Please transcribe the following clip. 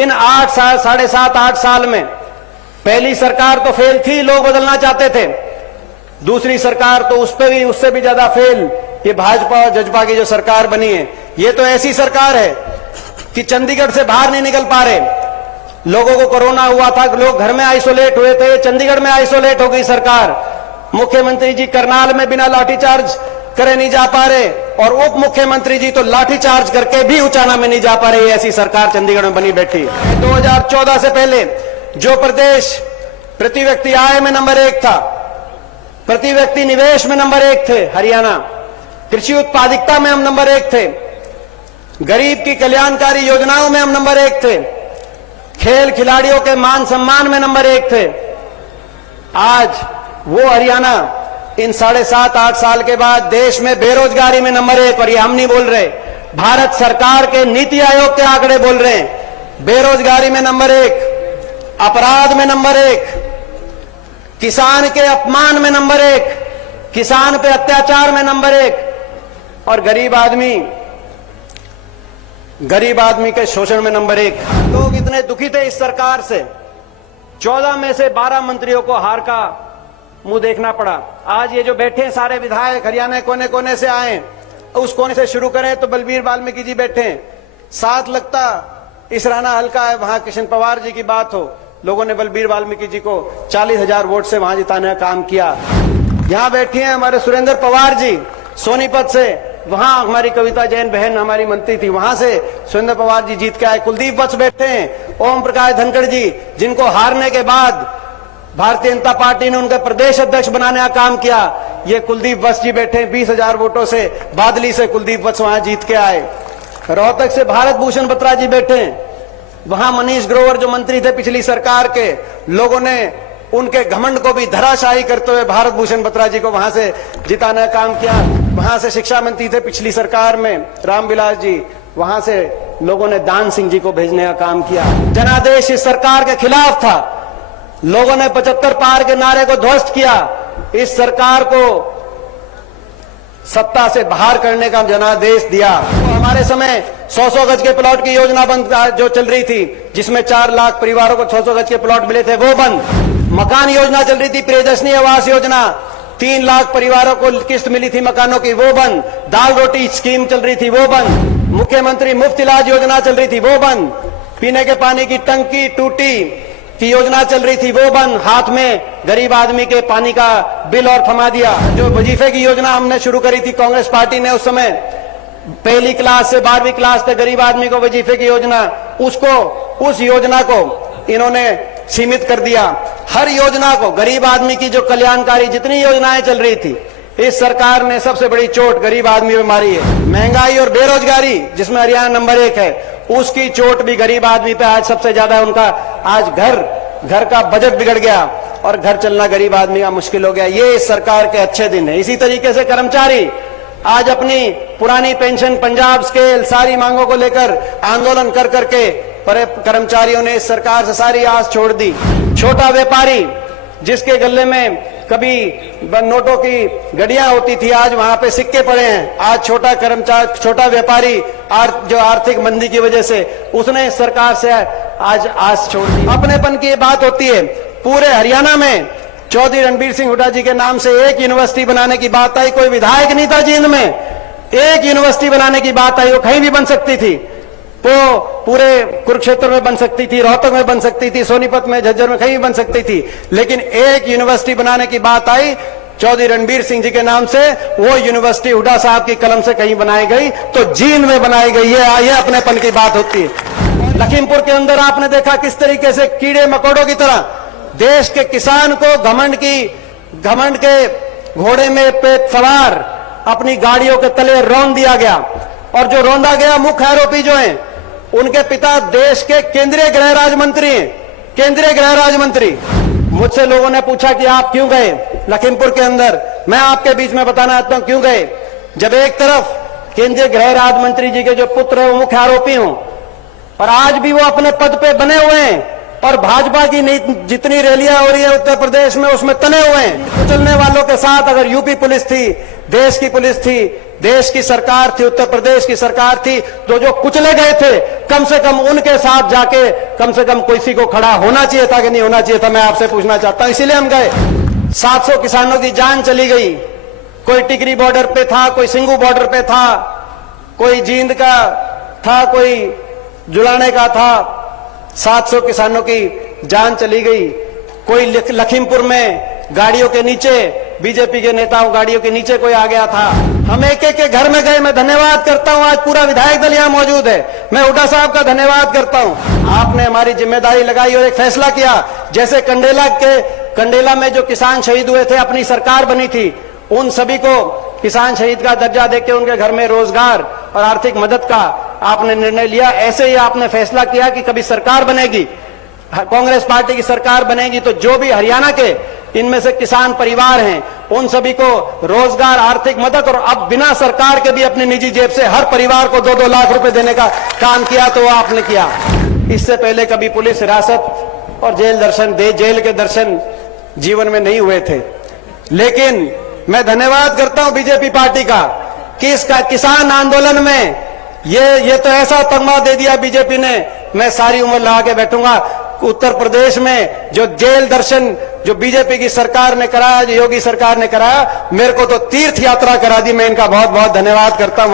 इन 8 साल 7.5 8 साल में पहली सरकार तो फेल थी, लोग बदलना चाहते थे। दूसरी सरकार तो उस पे भी उससे भी ज्यादा फेल, ये भाजपा और जजपा की जो सरकार बनी है, ये तो ऐसी सरकार है कि चंडीगढ़ से बाहर नहीं निकल पा रहे। लोगों को कोरोना हुआ था, लोग घर में आइसोलेट हुए थे, चंडीगढ़ में आइसोलेट हो गई सरकार। मुख्यमंत्री जी करनाल में बिना लाठीचार्ज करे नहीं जा पा रहे, और उप मुख्यमंत्री जी तो लाठीचार्ज करके भी उचाना में नहीं जा पा रहे। ऐसी सरकार चंडीगढ़ में बनी बैठी। 2014 से पहले जो प्रदेश प्रति व्यक्ति आय में नंबर 1 था, प्रति व्यक्ति निवेश में नंबर 1 थे हरियाणा, कृषि उत्पादकता में हम नंबर 1 थे, गरीब की कल्याणकारी योजनाओं में हम नंबर 1 थे, खेल खिलाड़ियों के मान सम्मान में नंबर 1 थे। आज वो हरियाणा इन 7.5 8 साल के बाद देश में बेरोजगारी में नंबर 1, और ये हम नहीं बोल रहे, भारत सरकार के नीति आयोग के आंकड़े बोल रहे हैं। बेरोजगारी में नंबर 1, अपराध में नंबर 1, किसान के अपमान में नंबर 1, किसान पे अत्याचार में नंबर 1, और गरीब आदमी के शोषण में नंबर 1। लोग इतने दुखी थे इस सरकार से, 14 में से 12 मंत्रियों को हार का मुंह देखना पड़ा। आज ये जो बैठे हैं सारे विधायक हरियाणा कोने कोने से आए, उस कोने से शुरू करें तो बलबीर वाल्मीकि जी बैठे हैं, साथ लगता इसराना हल्का है, वहां कृष्ण पवार जी की बात हो, लोगों ने बलबीर वाल्मीकि जी को 40,000 वोट से वहां जिताने का काम किया। यहां बैठी हैं हमारे सुरेंद्र पवार जी सोनीपत से, वहां हमारी कविता जैन बहन हमारी मंत्री थी, वहां से सुरेंद्र पवार जी जीत के आए। कुलदीप वत्स बैठे हैं, ओम प्रकाश धनखड़ जी, जिनको हारने के बाद भारतीय जनता पार्टी ने उनका प्रदेश अध्यक्ष बनाने का काम किया, ये कुलदीप वत्स जी बैठे हैं। 20,000 वोटों से बादली से कुलदीप वत्स वहां जीत के आए। रोहतक से भारत भूषण बत्रा जी बैठे हैं, वहां मनीष ग्रोवर जो मंत्री थे पिछली सरकार के, लोगों ने उनके घमंड को भी धराशायी करते हुए भारत भूषण बत्रा जी को वहां से जिताने का काम किया। वहां से शिक्षा मंत्री थे पिछली सरकार में रामविलास जी, वहां से लोगों ने दान सिंह जी को भेजने का काम किया। जनादेश इस सरकार के खिलाफ था, लोगों ने 75 पार के नारे को ध्वस्त किया। इस सरकार को सत्ता से बाहर करने का जनादेश दिया। तो हमारे समय 100-100 गज के प्लॉट की योजना बंद जो चल रही थी, जिसमें 4 लाख परिवारों को 100-100 गज के प्लॉट मिले थे, वो बंद। मकान योजना चल रही थी, प्रियदर्शनी आवास योजना, 3 लाख परिवारों को किस्त मिली थी मकानों की, वो बंद। दाल रोटी स्कीम चल रही थी, वो बंद। मुख्यमंत्री मुफ्त इलाज योजना चल रही थी, वो बंद। पीने के पानी की टंकी टूटी की योजना चल रही थी, वो बंद। हाथ में गरीब आदमी के पानी का बिल और थमा दिया। जो वजीफे की योजना हमने शुरू करी थी कांग्रेस पार्टी ने, उस समय 1ली क्लास से 12वीं क्लास तक गरीब आदमी को वजीफे की योजना, उस योजना को इन्होंने सीमित कर दिया। हर योजना को, गरीब आदमी की जो कल्याणकारी जितनी योजनाएं चल रही थी, इस सरकार ने सबसे बड़ी चोट गरीब आदमी पे मारी है। महंगाई और बेरोजगारी जिसमें हरियाणा नंबर 1 है, उसकी चोट भी गरीब आदमी पे आज सबसे ज्यादा है। उनका आज घर का बजट बिगड़ गया और घर चलना गरीब आदमी का मुश्किल हो गया। ये इस सरकार के अच्छे दिन है। इसी तरीके से कर्मचारी आज अपनी पुरानी पेंशन, पंजाब स्केल, सारी मांगों को लेकर आंदोलन कर करके कर्मचारियों ने इस सरकार से सारी आस छोड़ दी। छोटा व्यापारी जिसके गले में कभी नोटों की गड़ियां होती थी, आज वहां पे सिक्के पड़े हैं। आज छोटा व्यापारी जो आर्थिक मंदी की वजह से, उसने इस सरकार से आज आस छोड़ दी। अपनेपन की बात होती है। पूरे हरियाणा में चौधरी रणबीर सिंह हुड्डा जी के नाम से एक यूनिवर्सिटी बनाने की बात आई, कोई विधायक नहीं था जींद में, एक यूनिवर्सिटी बनाने की बात आई, वो कहीं भी बन सकती थी, वो पूरे कुरुक्षेत्र में बन सकती थी, रोहतक में बन सकती थी, सोनीपत में, झज्जर में, कहीं भी बन सकती थी, लेकिन एक यूनिवर्सिटी बनाने की बात आई चौधरी रणबीर सिंह जी के नाम से, वो यूनिवर्सिटी हुड्डा साहब की कलम से कहीं बनाई गई तो जींद में बनाई गई है। ये अपनेपन की बात होती है। लखीमपुर के अंदर आपने देखा किस तरीके से कीड़े मकोड़ों की तरह देश के किसान को घमंड के घोड़े में पे सवार अपनी गाड़ियों के तले रौंद दिया गया, और जो रौंदा गया मुख्य आरोपी जो हैं, उनके पिता देश के केंद्रीय गृह राज्य मंत्री हैं, केंद्रीय गृह राज्य मंत्री। मुझसे लोगों ने पूछा कि आप क्यों गए लखीमपुर के अंदर, मैं आपके बीच में बताना चाहता हूं क्यों गए। जब एक तरफ केंद्रीय गृह राज्य मंत्री जी के जो पुत्र है वो मुख्य आरोपी हों, और आज भी वो अपने पद पे बने हुए हैं, और भाजपा की जितनी रैलियां हो रही है उत्तर प्रदेश में उसमें तने हुए हैं। कुचलने वालों के साथ अगर यूपी पुलिस थी, देश की पुलिस थी, देश की सरकार थी, उत्तर प्रदेश की सरकार थी, तो जो कुचले गए थे कम से कम उनके साथ जाके कम से कम किसी को खड़ा होना चाहिए था कि नहीं होना चाहिए था, मैं आपसे पूछना चाहता हूं। इसीलिए हम गए। 700 किसानों की जान चली गई। कोई टिकरी बॉर्डर पे था, कोई सिंगू बॉर्डर पे था, कोई जींद का था, कोई जुलाने का था। 700 किसानों की जान चली गई। कोई लखीमपुर में गाड़ियों के नीचे, बीजेपी के नेताओं गाड़ियों के नीचे कोई आ गया था। हम एक एक के घर में गए। मैं धन्यवाद करता हूं, आज पूरा विधायक दल यहां मौजूद है। मैं हुड्डा साहब का धन्यवाद करता हूं। आपने हमारी जिम्मेदारी लगाई और एक फैसला किया। जैसे कंडेला में जो किसान शहीद हुए थे, अपनी सरकार बनी थी, उन सभी को किसान शहीद का दर्जा देकर उनके घर में रोजगार और आर्थिक मदद का आपने निर्णय लिया। ऐसे ही आपने फैसला किया कि कभी सरकार बनेगी, कांग्रेस पार्टी की सरकार बनेगी, तो जो भी हरियाणा के इनमें से किसान परिवार हैं, उन सभी को रोजगार, आर्थिक मदद, और अब बिना सरकार के भी अपनी निजी जेब से हर परिवार को 2-2 लाख रुपए देने का काम किया, तो वो आपने किया। इससे पहले कभी पुलिस हिरासत और जेल के दर्शन जीवन में नहीं हुए थे। लेकिन मैं धन्यवाद करता हूं बीजेपी पार्टी का कि इसका किसान आंदोलन में ये तो ऐसा तगमा दे दिया बीजेपी ने, मैं सारी उम्र लगा के बैठूंगा। उत्तर प्रदेश में जो जेल दर्शन जो बीजेपी की सरकार ने कराया, जो योगी सरकार ने कराया, मेरे को तो तीर्थ यात्रा करा दी। मैं इनका बहुत बहुत धन्यवाद करता हूं।